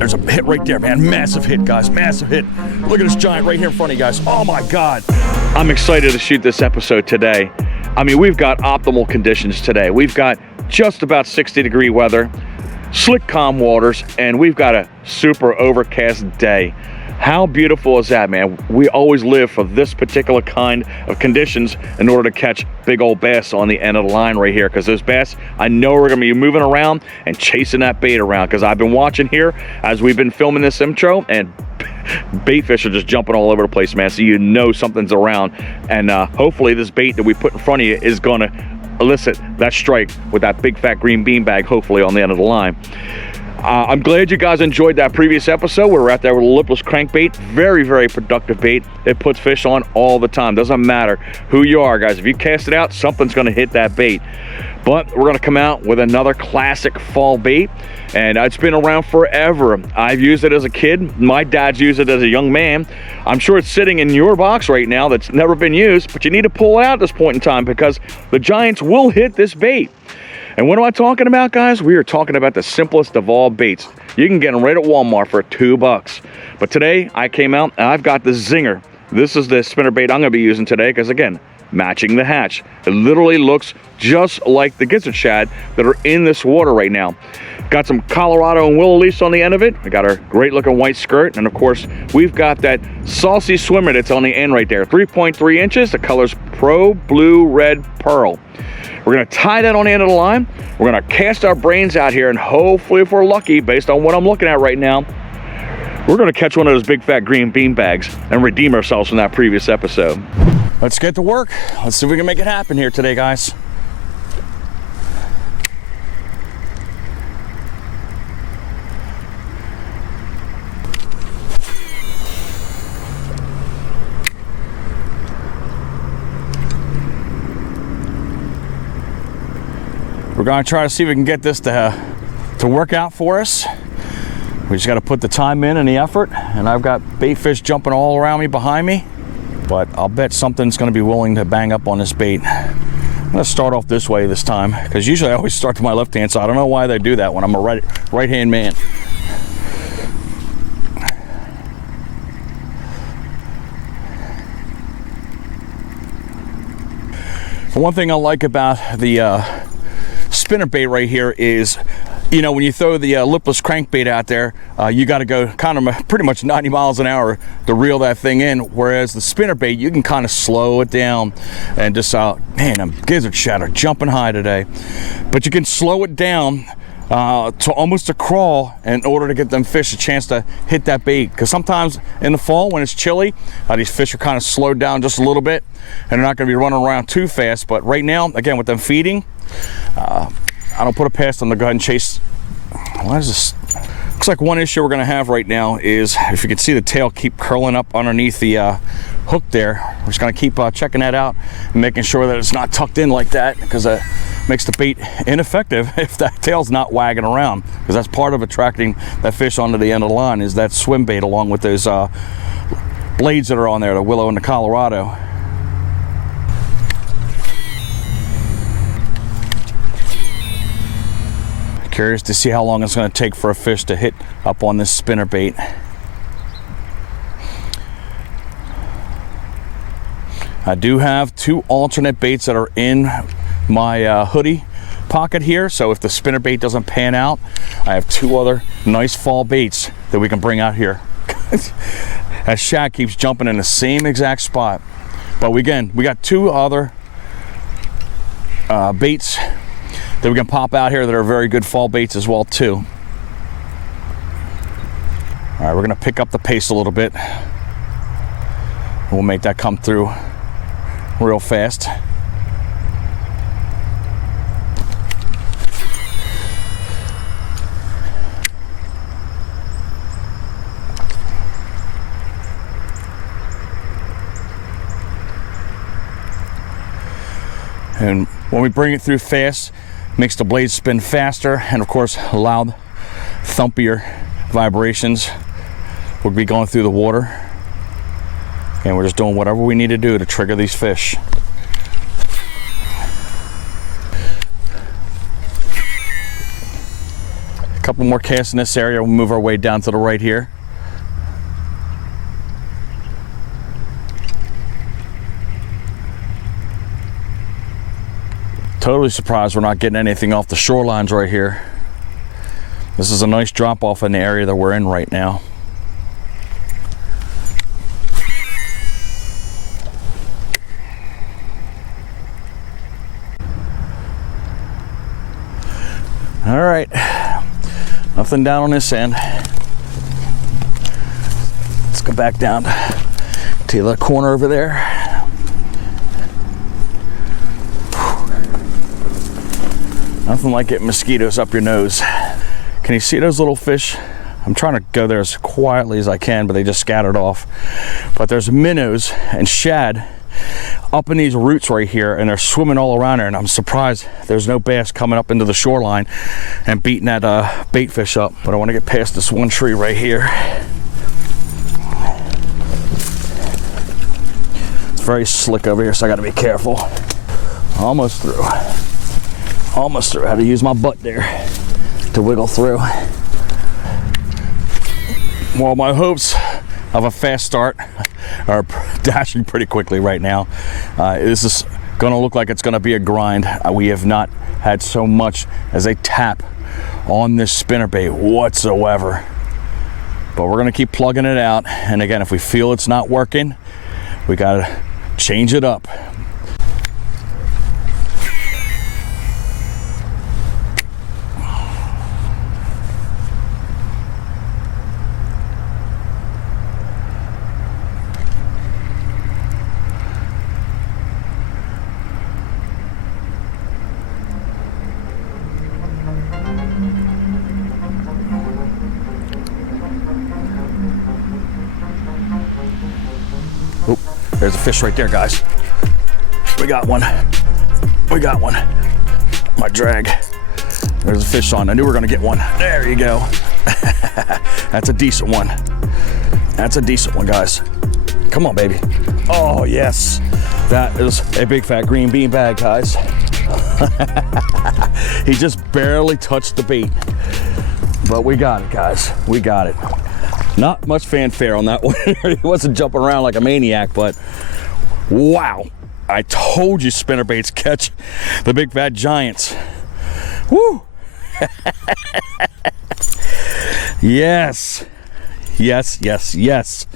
There's a hit right there, man. Massive hit, guys. Massive hit. Look at this giant right here in front of you guys. Oh my God. I'm excited to shoot this episode today. I mean, we've got optimal conditions today. We've got just about 60-degree weather, slick, calm waters, and we've got a super overcast day. How beautiful is that, man? We always live for this particular kind of conditions in order to catch big old bass on the end of the line right here, because those bass, I know we're gonna be moving around and chasing that bait around, because I've been watching here as we've been filming this intro, and bait fish are just jumping all over the place, man. So you know something's around, and hopefully this bait that we put in front of you is gonna elicit that strike with that big fat green beanbag, hopefully on the end of the line. I'm glad you guys enjoyed that previous episode. We were out there with a lipless crankbait. Very, very productive bait. It puts fish on all the time. Doesn't matter who you are, guys. If you cast it out, something's going to hit that bait. But we're going to come out with another classic fall bait. And it's been around forever. I've used it as a kid. My dad's used it as a young man. I'm sure it's sitting in your box right now that's never been used. But you need to pull it out at this point in time, because the giants will hit this bait. And what am I talking about, guys? We are talking about the simplest of all baits. You can get them right at Walmart for $2. But today, I came out and I've got the Zinger. This is the spinnerbait I'm gonna be using today, because again, matching the hatch. It literally looks just like the gizzard shad that are in this water right now. Got some Colorado and Willow leash on the end of it. We got our great looking white skirt. And of course, we've got that saucy swimmer that's on the end right there. 3.3 inches, the color's Pro Blue Red Pearl. We're gonna tie that on the end of the line. We're gonna cast our brains out here, and hopefully, if we're lucky, based on what I'm looking at right now, we're gonna catch one of those big fat green bean bags and redeem ourselves from that previous episode. Let's get to work. Let's see if we can make it happen here today, guys. We're gonna try to see if we can get this to work out for us. We just gotta put the time in and the effort, and I've got bait fish jumping all around me, behind me, but I'll bet something's gonna be willing to bang up on this bait. I'm gonna start off this way this time, because usually I always start to my left-hand side. I don't know why they do that when I'm a right-hand man. One thing I like about the spinnerbait right here is, you know, when you throw the lipless crankbait out there, you got to go kind of pretty much 90 miles an hour to reel that thing in, whereas the spinnerbait, you can kind of slow it down and just man, them gizzard shad are jumping high today, but you can slow it down to almost a crawl in order to get them fish a chance to hit that bait. Because sometimes in the fall when it's chilly, these fish are kind of slowed down just a little bit, and they're not going to be running around too fast. But right now, again, with them feeding, I don't put it past them to go ahead and chase. What is this? Looks like one issue we're going to have right now is, if you can see the tail keep curling up underneath the hook there, we're just going to keep checking that out and making sure that it's not tucked in like that, because that makes the bait ineffective if that tail's not wagging around, because that's part of attracting that fish onto the end of the line, is that swim bait along with those blades that are on there, the Willow and the Colorado. Curious to see how long it's going to take for a fish to hit up on this spinnerbait. I do have two alternate baits that are in my hoodie pocket here, so if the spinnerbait doesn't pan out, I have two other nice fall baits that we can bring out here. That shad keeps jumping in the same exact spot, but we got two other baits that we can pop out here that are very good fall baits as well too. All right, we're gonna pick up the pace a little bit. We'll make that come through real fast. And when we bring it through fast, makes the blades spin faster, and of course loud thumpier vibrations will be going through the water, and we're just doing whatever we need to do to trigger these fish. A couple couple more casts in this area. We'll move our way down to the right here. Totally surprised we're not getting anything off the shorelines right here. This is a nice drop off in the area that we're in right now. All right, nothing down on this end. Let's go back down to the corner over there. Nothing like getting mosquitoes up your nose. Can you see those little fish? I'm trying to go there as quietly as I can, but they just scattered off. But there's minnows and shad up in these roots right here, and they're swimming all around there, and I'm surprised there's no bass coming up into the shoreline and beating that baitfish up. But I want to get past this one tree right here. It's very slick over here, so I got to be careful. Almost through. Almost through. I had to use my butt there to wiggle through. Well, my hopes of a fast start are dashing pretty quickly right now. This is going to look like it's going to be a grind. We have not had so much as a tap on this spinnerbait whatsoever. But we're going to keep plugging it out. And again, if we feel it's not working, we got to change it up. Oh, there's a fish right there, guys. We got one. We got one. My drag. There's a fish on. I knew we were gonna get one. There you go. That's a decent one. That's a decent one, guys. Come on, baby. Oh, yes. That is a big fat green bean bag, guys. He just barely touched the bait. But we got it, guys. We got it. Not much fanfare on that one. He wasn't jumping around like a maniac, but wow. I told you spinnerbaits catch the big fat giants. Woo! Yes. Yes, yes, yes.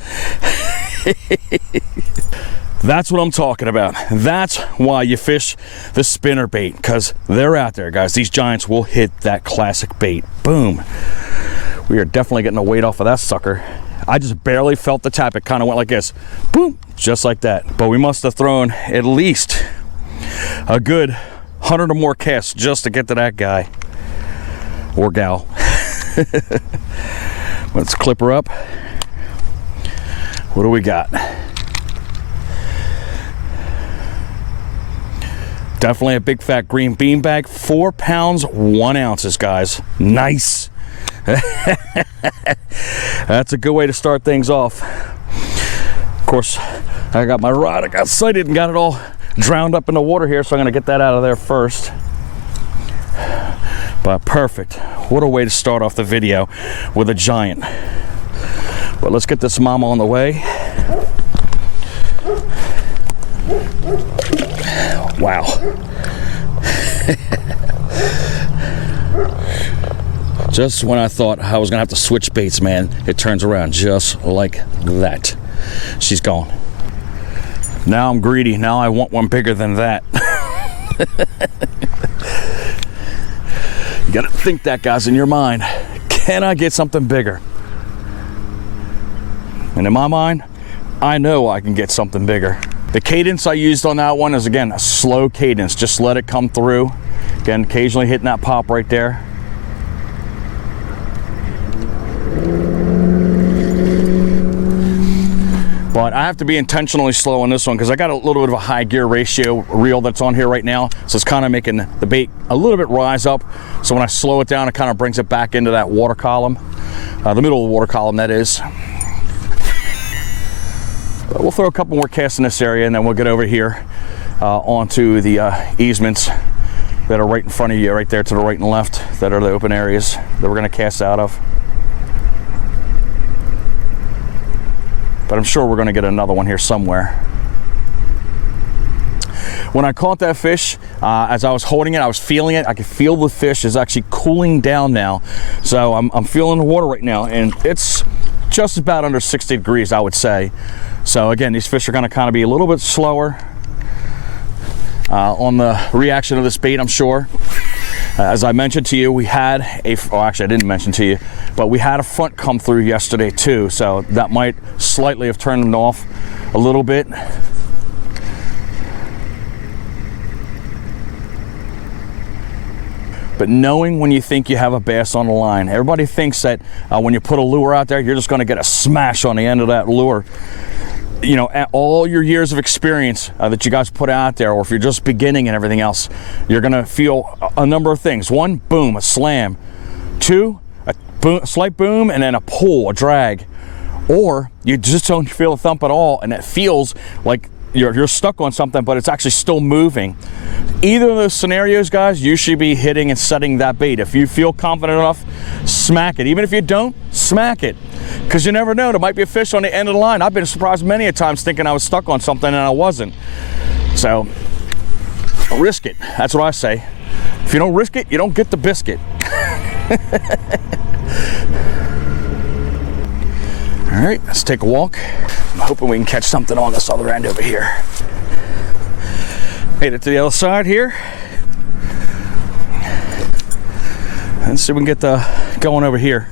That's what I'm talking about. That's why you fish the spinnerbait, because they're out there, guys. These giants will hit that classic bait. Boom. We are definitely getting the weight off of that sucker. I just barely felt the tap. It kind of went like this. Boom. Just like that. But we must have thrown at least a good 100 or more casts just to get to that guy. Or gal. Let's clip her up. What do we got? Definitely a big fat green bean bag. 4 pounds, 1 ounces, guys. Nice. That's a good way to start things off. Of course, I got my rod. I got sighted and got it all drowned up in the water here, so I'm going to get that out of there first. But perfect. What a way to start off the video with a giant. But let's get this mama on the way. Wow. Just when I thought I was gonna have to switch baits, man, it turns around just like that. She's gone. Now I'm greedy. Now I want one bigger than that. You gotta think that, guys, in your mind. Can I get something bigger? And in my mind, I know I can get something bigger. The cadence I used on that one is, again, a slow cadence. Just let it come through. Again, occasionally hitting that pop right there. But I have to be intentionally slow on this one because I got a little bit of a high gear ratio reel that's on here right now. So it's kind of making the bait a little bit rise up. So when I slow it down, it kind of brings it back into that water column. The middle of the water column, that is. But we'll throw a couple more casts in this area and then we'll get over here onto the easements that are right in front of you, right there to the right and left, that are the open areas that we're gonna cast out of. But I'm sure we're gonna get another one here somewhere. When I caught that fish, as I was holding it, I was feeling it. I could feel the fish is actually cooling down now. So I'm feeling the water right now, and it's just about under 60 degrees, I would say. So again, these fish are gonna kind of be a little bit slower on the reaction of this bait, I'm sure. As I mentioned to you, we had well, actually I didn't mention to you, but we had a front come through yesterday too, so that might slightly have turned them off a little bit. But knowing when you think you have a bass on the line, everybody thinks that when you put a lure out there, you're just gonna get a smash on the end of that lure. You know, at all your years of experience that you guys put out there, or if you're just beginning and everything else, you're gonna feel a number of things. One, boom, a slam. Two, a boom, slight boom, and then a pull, a drag. Or you just don't feel a thump at all, and it feels like you're stuck on something, but it's actually still moving. Either of those scenarios, guys, you should be hitting and setting that bait. If you feel confident enough, smack it. Even if you don't, smack it. Because you never know, there might be a fish on the end of the line. I've been surprised many a times thinking I was stuck on something and I wasn't. So, risk it. That's what I say. If you don't risk it, you don't get the biscuit. All right, let's take a walk. I'm hoping we can catch something on this other end over here. Made it to the other side here. Let's see if we can get going over here.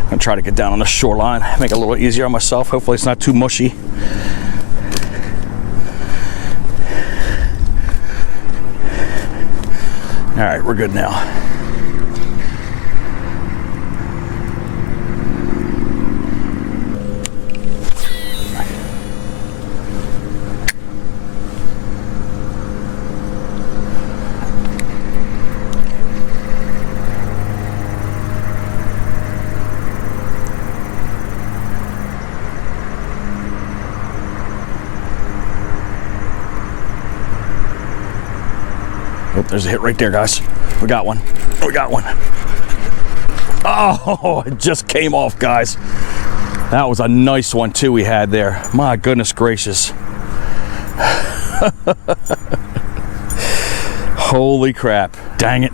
I'm gonna try to get down on the shoreline, make it a little easier on myself. Hopefully it's not too mushy. All right, we're good now. Oh, there's a hit right there, guys. We got one. We got one. Oh, it just came off, guys. That was a nice one, too, we had there. My goodness gracious. Holy crap. Dang it.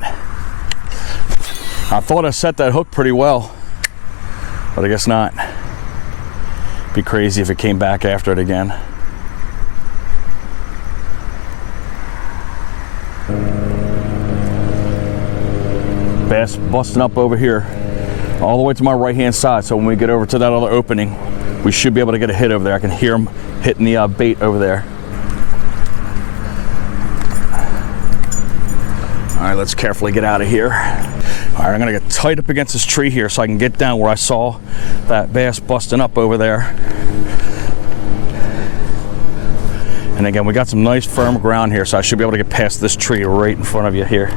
I thought I set that hook pretty well, but I guess not. Be crazy if it came back after it again. Bass busting up over here all the way to my right hand side, so when we get over to that other opening we should be able to get a hit over there. I can hear them hitting the bait over there. All right, let's carefully get out of here. All right, I'm gonna get tight up against this tree here so I can get down where I saw that bass busting up over there. And again, we got some nice firm ground here, so I should be able to get past this tree right in front of you here.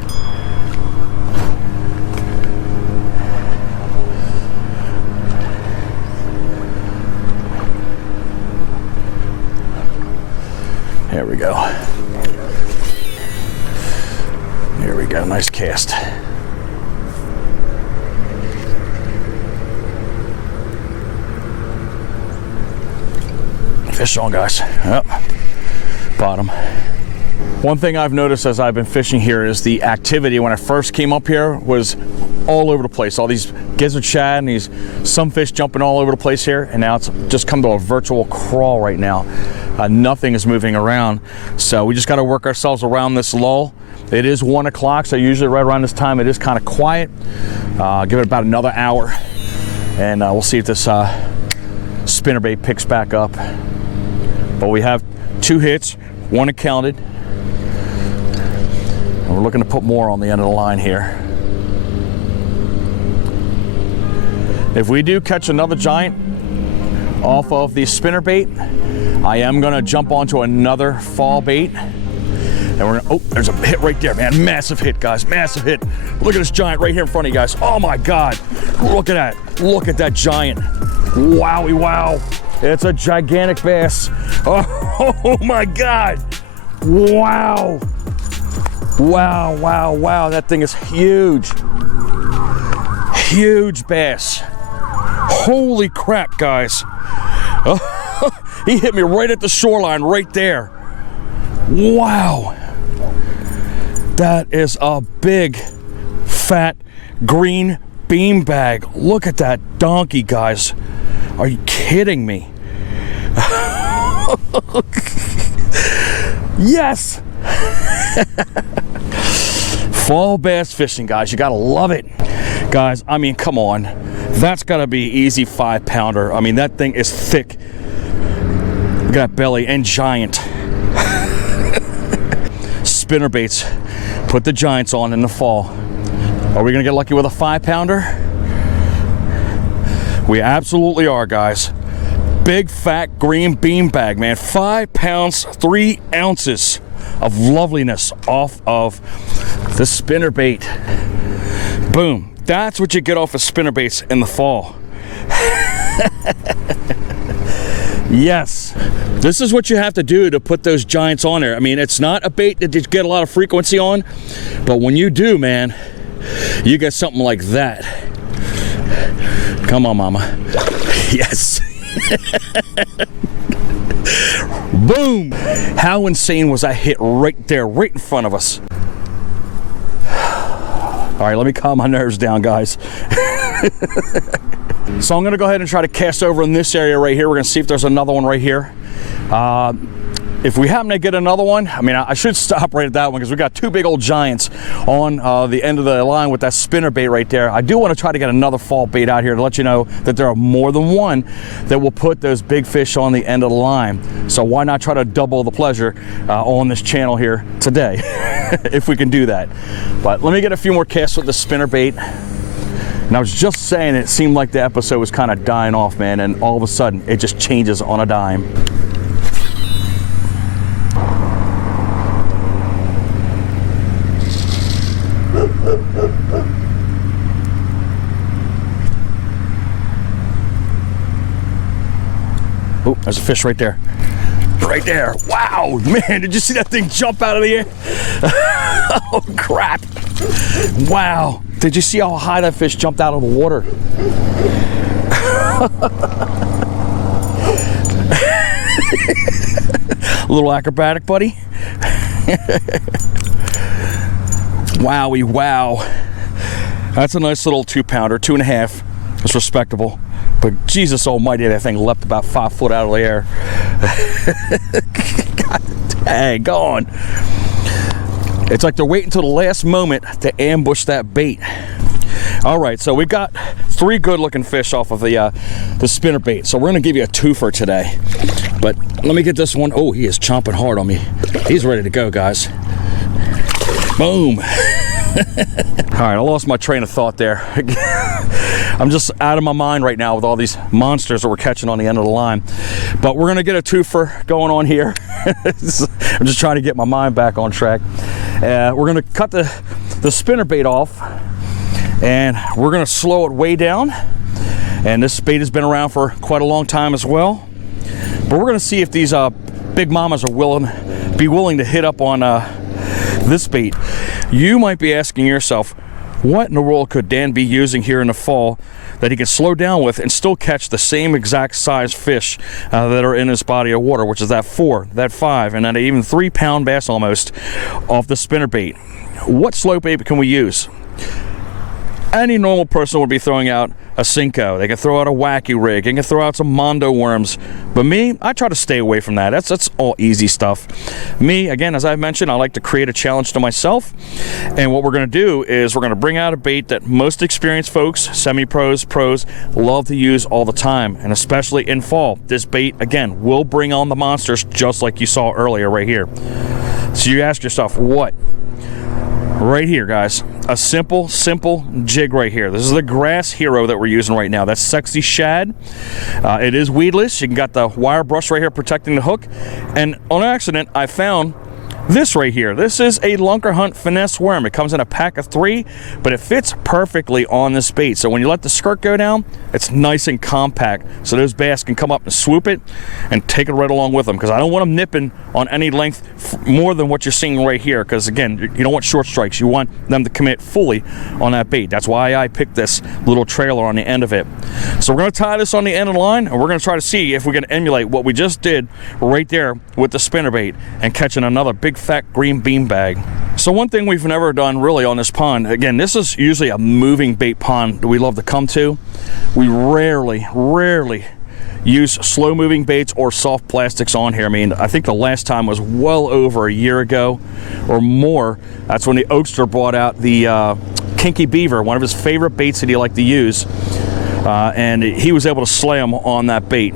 There we go. There we go, nice cast. Fish on, guys. Yep. Bottom. One thing I've noticed as I've been fishing here is the activity when I first came up here was all over the place. All these gizzard shad and these some fish jumping all over the place here, and now it's just come to a virtual crawl right now. Nothing is moving around, so we just got to work ourselves around this lull. It is 1 o'clock, so usually right around this time it is kind of quiet. Give it about another hour, and we'll see if this spinnerbait picks back up. But we have 2 hits, 1 accounted, and we're looking to put more on the end of the line here. If we do catch another giant off of the spinnerbait, I am gonna jump onto another fall bait, and we're gonna, oh, there's a hit right there, man. Massive hit, guys, massive hit. Look at this giant right here in front of you guys. Oh my God, look at that giant. Wowie, wow. It's a gigantic bass. Oh my God. Wow. Wow, wow, wow. That thing is huge. Huge bass. Holy crap, guys. He hit me right at the shoreline right there. Wow. That is a big, fat, green beanbag. Look at that donkey, guys. Are you kidding me? Yes. Fall bass fishing, guys. You gotta love it. Guys, I mean, come on. That's gotta be easy 5-pounder. I mean, that thing is thick. Look at that belly and giant. Spinnerbaits. Put the giants on in the fall. Are we gonna get lucky with a 5-pounder? We absolutely are, guys. Big fat green beanbag, man. 5 pounds, 3 ounces of loveliness off of the spinnerbait. Boom. That's what you get off of spinnerbaits in the fall. Yes. This is what you have to do to put those giants on there. I mean, it's not a bait that you get a lot of frequency on, but when you do, man, you get something like that. Come on, mama. Yes. Boom. How insane was that hit right there, right in front of us? All right, let me calm my nerves down, guys. So I'm gonna go ahead and try to cast over in this area right here. We're gonna see if there's another one right here. If we happen to get another one, I mean, I should stop right at that one because we got 2 big old giants on the end of the line with that spinnerbait right there. I do want to try to get another fall bait out here to let you know that there are more than one that will put those big fish on the end of the line. So why not try to double the pleasure on this channel here today, if we can do that. But let me get a few more casts with the spinnerbait. And I was just saying, it seemed like the episode was kind of dying off, man, and all of a sudden it just changes on a dime. Oh, there's a fish right there. Right there. Wow, man, did you see that thing jump out of the air? Oh, crap. Wow. Did you see how high that fish jumped out of the water? A little acrobatic, buddy. Wowie, wow. That's a nice little 2-pounder, 2.5. That's respectable. But Jesus almighty, that thing leapt about 5 foot out of the air. God dang, go on. It's like they're waiting until the last moment to ambush that bait. All right, so we've got 3 good looking fish off of the spinnerbait. So we're gonna give you a twofer today. But let me get this one. Oh, he is chomping hard on me. He's ready to go, guys. Boom. All right, I lost my train of thought there. I'm just out of my mind right now with all these monsters that we're catching on the end of the line. But we're gonna get a twofer going on here. I'm just trying to get my mind back on track. We're gonna cut the spinnerbait off, and we're gonna slow it way down. And this bait has been around for quite a long time as well. But we're gonna see if these big mamas are willing to hit up on this bait. You might be asking yourself, what in the world could Dan be using here in the fall that he can slow down with and still catch the same exact size fish that are in his body of water, which is that 4, that 5, and that even 3-pound bass almost off the spinnerbait? What slow bait can we use? Any normal person would be throwing out a Cinco. They can throw out a wacky rig. They can throw out some Mondo worms. But me, I try to stay away from that. That's all easy stuff. Me, again, as I mentioned, I like to create a challenge to myself. And what we're going to do is we're going to bring out a bait that most experienced folks, semi-pros, pros, love to use all the time. And especially in fall. This bait, again, will bring on the monsters just like you saw earlier right here. So you ask yourself, what? Right here, guys, a simple jig right here. This is the grass hero that we're using right now. That's Sexy Shad. It is weedless. You got the wire brush right here protecting the hook. And on accident, I found this right here. This is a Lunker Hunt finesse worm. It comes in a pack of 3, but it fits perfectly on this bait. So when you let the skirt go down, it's nice and compact, so those bass can come up and swoop it and take it right along with them, because I don't want them nipping on any length more than what you're seeing right here, because again, you don't want short strikes. You want them to commit fully on that bait. That's why I picked this little trailer on the end of it. So we're going to tie this on the end of the line, and we're going to try to see if we can emulate what we just did right there with the spinnerbait and catching another big fat green bean bag. So one thing we've never done really on this pond, again, this is usually a moving bait pond that we love to come to. We rarely use slow moving baits or soft plastics on here. I mean, I think the last time was well over a year ago or more. That's when the Oakster brought out the Kinky Beaver, one of his favorite baits that he liked to use. And he was able to slay them on that bait.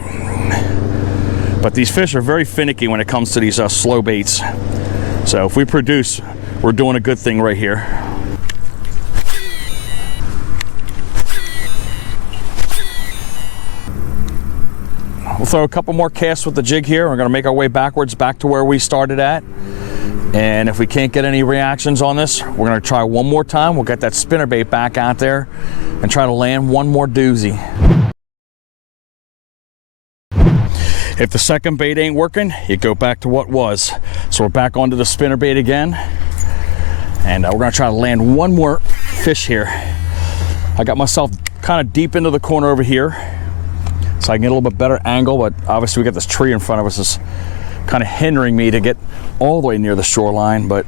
But these fish are very finicky when it comes to these slow baits. So if we produce, we're doing a good thing right here. We'll throw a couple more casts with the jig here. We're going to make our way backwards back to where we started at. And if we can't get any reactions on this, we're going to try one more time. We'll get that spinnerbait back out there and try to land one more doozy. If the second bait ain't working, you go back to what was. So we're back onto the spinnerbait again. And we're going to try to land one more fish here. I got myself kind of deep into the corner over here, so I can get a little bit better angle, but obviously we got this tree in front of us that's kind of hindering me to get all the way near the shoreline, but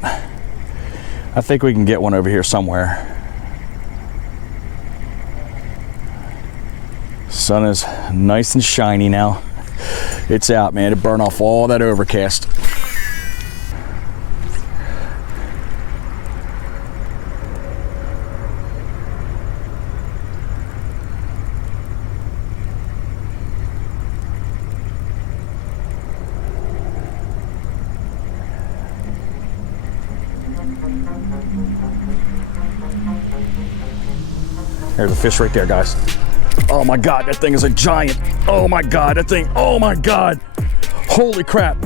I think we can get one over here somewhere. Sun is nice and shiny now. It's out, man. It burned off all that overcast. There's a fish right there, guys. Oh my God, that thing is a giant. Oh my God, that thing, oh my God. Holy crap,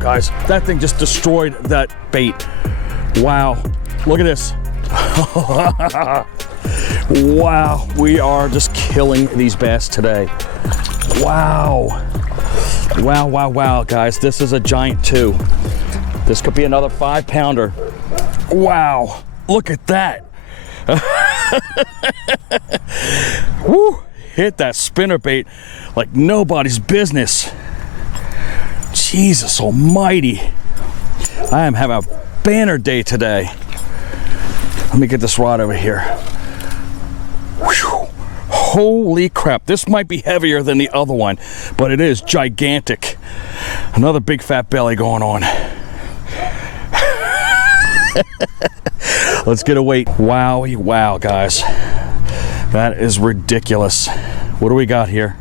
guys. That thing just destroyed that bait. Wow, look at this. Wow, we are just killing these bass today. Wow. Wow, guys, this is a giant too. This could be another 5-pounder. Wow, look at that. Woo, hit that spinnerbait like nobody's business. Jesus almighty. I am having a banner day today. Let me get this rod over here. Whew. Holy crap, this might be heavier than the other one, but it is gigantic. Another big fat belly going on. Let's get a weight. Wowie, wow, guys. That is ridiculous. What do we got here?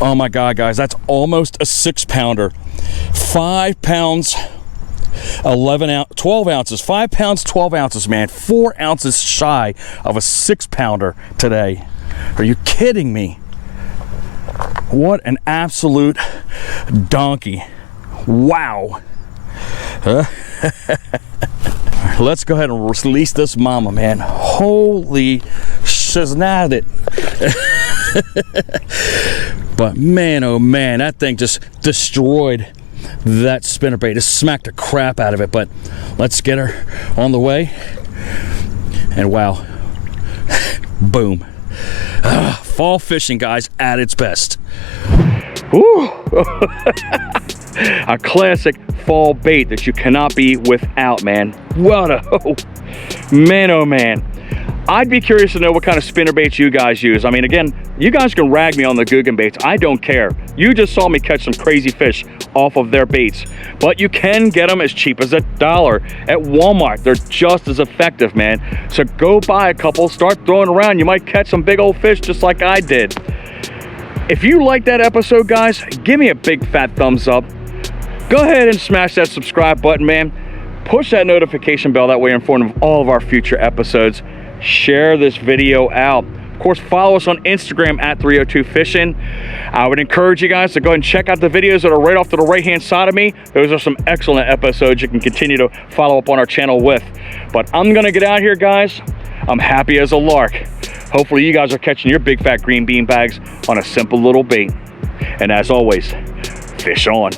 Oh my God, guys, that's almost a 6-pounder. 5 pounds, 12 ounces. 5 pounds, 12 ounces, man. 4 ounces shy of a 6-pounder today. Are you kidding me? What an absolute donkey. Wow. Let's go ahead and release this mama, man. Holy shiznadit. But man, oh man, that thing just destroyed that spinnerbait. Just smacked the crap out of it. But let's get her on the way. And wow. Boom. Fall fishing, guys, at its best. Woo. A classic fall bait that you cannot be without, man. What a man, oh man. I'd be curious to know what kind of spinnerbaits you guys use. I mean, again, you guys can rag me on the Googan baits. I don't care. You just saw me catch some crazy fish off of their baits. But you can get them as cheap as $1 at Walmart. They're just as effective, man. So go buy a couple, start throwing around. You might catch some big old fish just like I did. If you like that episode, guys, give me a big fat thumbs up. Go ahead and smash that subscribe button, man. Push that notification bell. That way you're informed of all of our future episodes. Share this video out. Of course, follow us on Instagram at 302 Fishing. I would encourage you guys to go ahead and check out the videos that are right off to the right-hand side of me. Those are some excellent episodes you can continue to follow up on our channel with. But I'm going to get out here, guys. I'm happy as a lark. Hopefully you guys are catching your big fat green bean bags on a simple little bait. And as always, fish on.